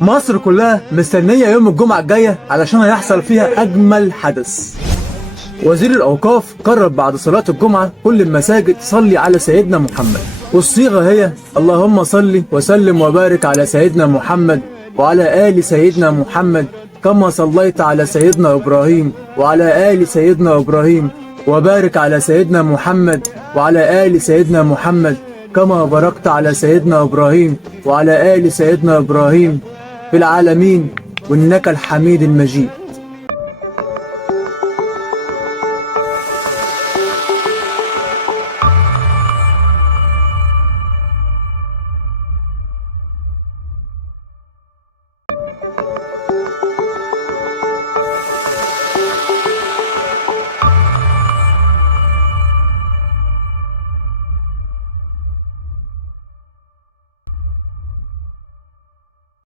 مصر كلها مستنية يوم الجمعة الجاية علشان هيحصل فيها أجمل حدث. وزير الأوقاف قرر بعد صلاة الجمعة كل المساجد تصلي على سيدنا محمد، والصيغة هي اللهم صل وسلم وبارك على سيدنا محمد وعلى آل سيدنا محمد كما صليت على سيدنا إبراهيم وعلى آل سيدنا إبراهيم، وبارك على سيدنا محمد وعلى آل سيدنا محمد كما باركت على سيدنا إبراهيم وعلى آل سيدنا إبراهيم في العالمين، وإنك الحميد المجيد.